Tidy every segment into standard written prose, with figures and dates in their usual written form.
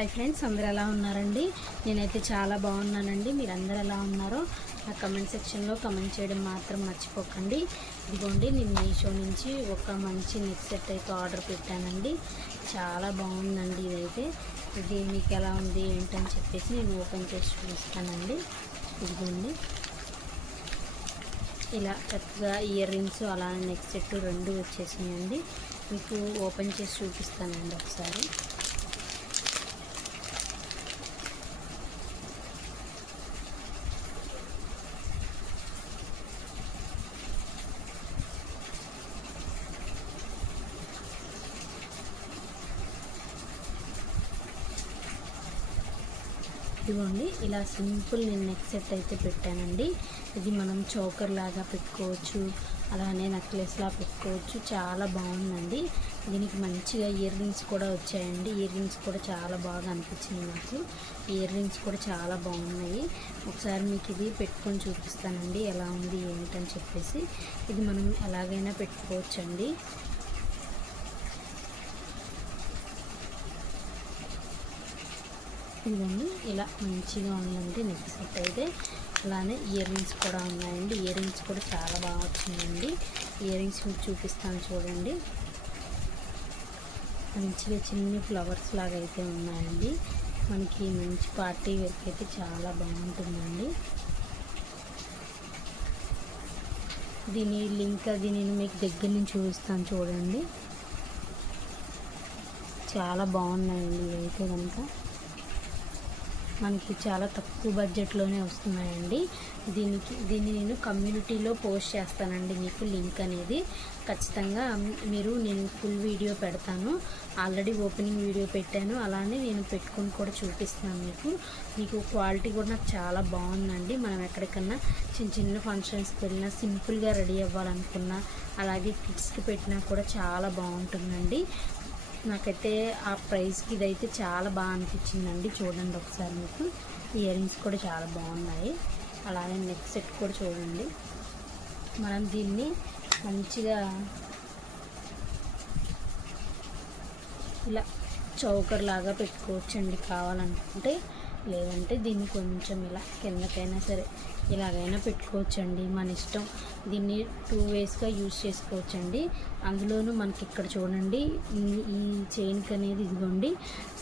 Hi friends, అందరూ ఎలా ఉన్నారండి? నేనైతే చాలా బాగున్నానండి. మీరు అందరూ ఎలా ఉన్నారో నా కమెంట్ సెక్షన్లో కమెంట్ చేయడం మాత్రం మర్చిపోకండి. ఇదిగోండి, నేను మీషో నుంచి ఒక మంచి నెక్ సెట్ అయితే ఆర్డర్ పెట్టానండి. చాలా బాగుందండి. ఇది మీకు ఎలా ఉంది ఏంటని చెప్పేసి నేను ఓపెన్ చేసి చూపిస్తానండి. ఇదిగోండి, ఇలా చక్కగా ఇయర్ రింగ్స్ అలానే నెక్ సెట్ రెండు వచ్చేసినాయండి. మీకు ఓపెన్ చేసి చూపిస్తానండి ఒకసారి. ఇదిగోండి, ఇలా సింపుల్ నేను నెక్ సెట్ అయితే పెట్టానండి. ఇది మనం చోకర్ లాగా పెట్టుకోవచ్చు, అలానే నెక్లెస్లా పెట్టుకోవచ్చు. చాలా బాగుందండి. దీనికి మంచిగా ఇయర్ రింగ్స్ కూడా వచ్చాయండి. ఇయర్ రింగ్స్ కూడా చాలా బాగా అనిపించింది నాకు. ఇయర్ రింగ్స్ కూడా చాలా బాగున్నాయి. ఒకసారి మీకు ఇది పెట్టుకొని చూపిస్తానండి ఎలా ఉంది ఏంటని చెప్పేసి. ఇది మనం ఎలాగైనా పెట్టుకోవచ్చండి. ఇదండి, ఇలా మంచిగా ఉందండి నెక్ సెట్ అయితే. అలానే ఇయర్ రింగ్స్ కూడా ఉన్నాయండి. ఇయర్ రింగ్స్ కూడా చాలా బాగా వచ్చినాయండి. ఇయర్ రింగ్స్ మీకు చూపిస్తాను చూడండి. మంచిగా చిన్న ఫ్లవర్స్ లాగా అయితే ఉన్నాయండి. మనకి మంచి పార్టీ వేర్కి అయితే చాలా బాగుంటుందండి. దీని లింక్ అది నేను మీకు దగ్గర నుంచి చూపిస్తాను చూడండి. చాలా బాగున్నాయండి ఇవైతే కనుక. మనకి చాలా తక్కువ బడ్జెట్లోనే వస్తున్నాయండి. దీన్ని నేను కమ్యూనిటీలో పోస్ట్ చేస్తానండి. మీకు లింక్ అనేది ఖచ్చితంగా నేను ఫుల్ వీడియో పెడతాను. ఆల్రెడీ ఓపెనింగ్ వీడియో పెట్టాను, అలానే నేను పెట్టుకొని కూడా చూపిస్తున్నాను మీకు క్వాలిటీ కూడా నాకు చాలా బాగుందండి. మనం ఎక్కడికన్నా చిన్న చిన్న ఫంక్షన్స్కి వెళ్ళినా, సింపుల్గా రెడీ అవ్వాలనుకున్నా, అలాగే కిడ్స్కి పెట్టినా కూడా చాలా బాగుంటుందండి. నాకైతే ఆ ప్రైస్కి ఇదైతే చాలా బాగా అనిపించిందండి. చూడండి ఒకసారి, మీకు ఇయర్ రింగ్స్ కూడా చాలా బాగున్నాయి. అలానే నెక్ సెట్ కూడా చూడండి. మనం దీన్ని మంచిగా ఇలా చౌకర్ లాగా పెట్టుకోవచ్చండి కావాలనుకుంటే. లేదంటే దీన్ని కొంచెం ఇలా కిందకైనా సరే ఇలాగైనా పెట్టుకోవచ్చండి, మన ఇష్టం. దీన్ని 2 వేస్గా యూజ్ చేసుకోవచ్చండి. అందులోనూ మనకి ఇక్కడ చూడండి, ఈ చైన్కి అనేది ఇదిగోండి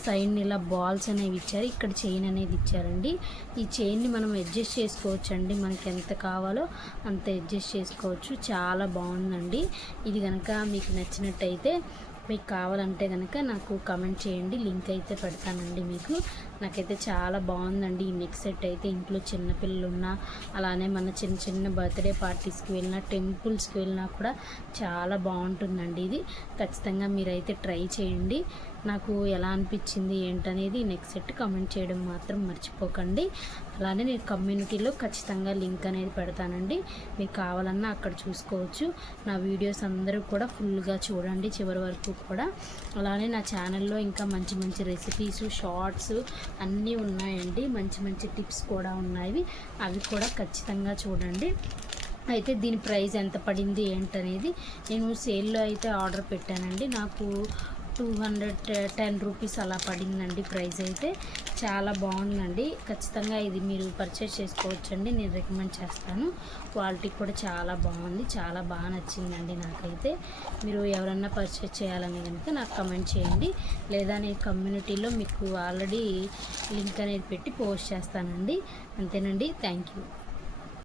సైడ్ ఇలా బాల్స్ అనేవి ఇచ్చారు, ఇక్కడ చైన్ అనేది ఇచ్చారండి. ఈ చైన్ని మనం అడ్జస్ట్ చేసుకోవచ్చండి, మనకి ఎంత కావాలో అంత అడ్జస్ట్ చేసుకోవచ్చు. చాలా బాగుందండి. ఇది కనుక మీకు నచ్చినట్టయితే, మీకు కావాలంటే కనుక నాకు కామెంట్ చేయండి, లింక్ అయితే పెడతానండి మీకు. నాకైతే చాలా బాగుందండి ఈ నెక్ సెట్ అయితే. ఇంట్లో చిన్నపిల్లలు ఉన్నా, అలానే మన చిన్న చిన్న బర్త్డే పార్టీస్కి వెళ్ళినా, టెంపుల్స్కి వెళ్ళినా కూడా చాలా బాగుంటుందండి. ఇది ఖచ్చితంగా మీరైతే ట్రై చేయండి. నాకు ఎలా అనిపించింది ఏంటనేది నెక్ సెట్ కామెంట్ చేయడం మాత్రం మర్చిపోకండి. అలానే నేను కమ్యూనిటీలో ఖచ్చితంగా లింక్ అనేది పెడతానండి, మీకు కావాలన్నా అక్కడ చూసుకోవచ్చు. నా వీడియోస్ అందరూ కూడా ఫుల్గా చూడండి చివరి వరకు కూడా. అలానే నా ఛానల్లో ఇంకా మంచి మంచి రెసిపీస్, షార్ట్స్ అన్నీ ఉన్నాయండి. మంచి మంచి టిప్స్ కూడా ఉన్నాయి, అవి కూడా ఖచ్చితంగా చూడండి. అయితే దీని ప్రైస్ ఎంత పడింది ఏంటనేది నేను సేల్లో అయితే ఆర్డర్ పెట్టానండి. నాకు 210 రూపీస్ అలా పడిందండి ప్రైస్ అయితే. చాలా బాగుందండి. ఖచ్చితంగా ఇది మీరు పర్చేస్ చేసుకోవచ్చండి, నేను రికమెండ్ చేస్తాను. క్వాలిటీ కూడా చాలా బాగుంది, చాలా బాగా నచ్చిందండి నాకైతే. మీరు ఎవరన్నా పర్చేస్ చేయాలని కనుక నాకు కమెంట్ చేయండి, లేదా నేను కమ్యూనిటీలో మీకు ఆల్రెడీ లింక్ అనేది పెట్టి పోస్ట్ చేస్తానండి. అంతేనండి. Thank you.